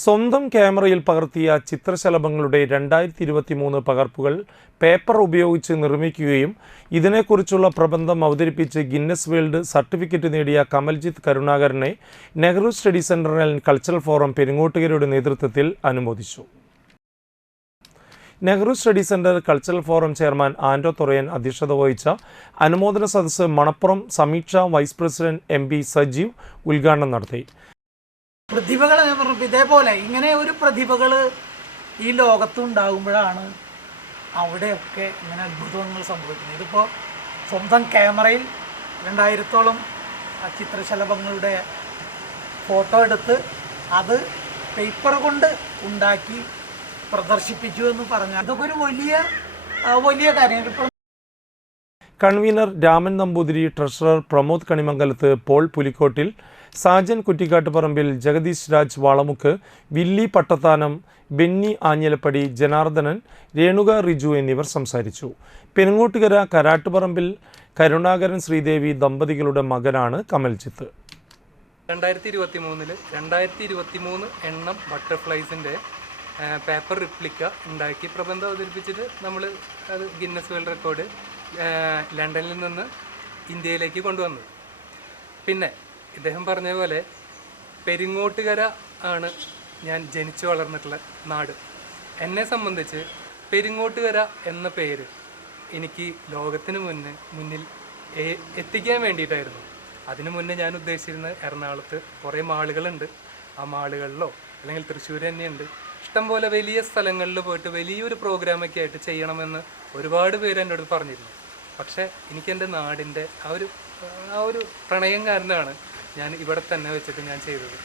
സ്വന്തം ക്യാമറയിൽ പകർത്തിയ ചിത്രശലഭങ്ങളുടെ 2023 പകർപ്പുകൾ പേപ്പർ ഉപയോഗിച്ച് നിർമ്മിക്കുകയും ഇതിനെക്കുറിച്ചുള്ള പ്രബന്ധം അവതരിപ്പിച്ച് ഗിന്നസ് വേൾഡ് സർട്ടിഫിക്കറ്റ് നേടിയ കമൽജിത്ത് കരുണാകരനെ Nehru study centre and cultural forum പെരിങ്ങോട്ടുകരയുടെ നേതൃത്വത്തിൽ അനുമോദിച്ചു. Nehru study centre cultural forum chairman Ando Thorayan അധ്യക്ഷത വഹിച്ച അനുമോദന സദസ്സ് Manappuram Sameeksha vice president MP Sajeev ഉദ്ഘാടനം നടത്തി. പ്രതിഭകൾ ഇതേപോലെ ഇങ്ങനെ ഒരു പ്രതിഭകൾ ഈ ലോകത്തുണ്ടാകുമ്പോഴാണ് അവിടെയൊക്കെ ഇങ്ങനെ അത്ഭുതങ്ങൾ സംഭവിക്കുന്നത്. ഇതിപ്പോൾ സ്വന്തം ക്യാമറയിൽ 2000-ഓളം ചിത്രശലഭങ്ങളുടെ ഫോട്ടോ എടുത്ത് അത് പേപ്പർ കൊണ്ട് ഉണ്ടാക്കി പ്രദർശിപ്പിച്ചു എന്ന് പറഞ്ഞാൽ അതൊക്കെ ഒരു വലിയ കാര്യങ്ങൾ. Convener Raman Namboothiri, treasurer Pramod Kanimangalath, Paul Pulikottil, Sajan Kuttikattuparambil, Jagadeesh Raj Valamukku, Willy Pattathanam, Benny Anjilappady, Janardhanan, Renuka Riju എന്നിവർ സംസാരിച്ചു. പെരിങ്ങോട്ടുകര കരാട്ടുപറമ്പിൽ കരുണാകരൻ ശ്രീദേവി ദമ്പതികളുടെ മകനാണ് കമൽജിത്ത്. 2023 എണ്ണം ബട്ടർഫ്ലൈസിൻ്റെ പേപ്പർ റിപ്ലിക്ക ഉണ്ടാക്കി പ്രബന്ധം അവതരിപ്പിച്ചിട്ട് നമ്മൾ അത് ഗിന്നസ് വേൾഡ് റെക്കോർഡ് ലണ്ടനിൽ നിന്ന് ഇന്ത്യയിലേക്ക് കൊണ്ടുവന്നത്. പിന്നെ ഇദ്ദേഹം പറഞ്ഞ പോലെ പെരിങ്ങോട്ടുകര ആണ് ഞാൻ ജനിച്ചു വളർന്നിട്ടുള്ള നാട്. എന്നെ സംബന്ധിച്ച് പെരിങ്ങോട്ടുകര എന്ന പേര് എനിക്ക് ലോകത്തിന് മുന്നിൽ എത്തിക്കാൻ വേണ്ടിയിട്ടായിരുന്നു. അതിനു മുന്നേ ഞാൻ ഉദ്ദേശിച്ചിരുന്നത് എറണാകുളത്ത് കുറേ മാളുകളുണ്ട്, ആ മാളുകളിലോ അല്ലെങ്കിൽ തൃശ്ശൂർ തന്നെയുണ്ട്, ഇഷ്ടംപോലെ വലിയ സ്ഥലങ്ങളിൽ പോയിട്ട് വലിയൊരു പ്രോഗ്രാമൊക്കെ ആയിട്ട് ചെയ്യണമെന്ന് ഒരുപാട് പേര് എൻ്റെ അടുത്ത് പറഞ്ഞിരുന്നു. പക്ഷേ എനിക്കെൻ്റെ നാടിൻ്റെ ആ ഒരു പ്രണയം കാരണമാണ് ഞാൻ ഇവിടെ തന്നെ വെച്ചിട്ട് ഞാൻ ചെയ്തത്.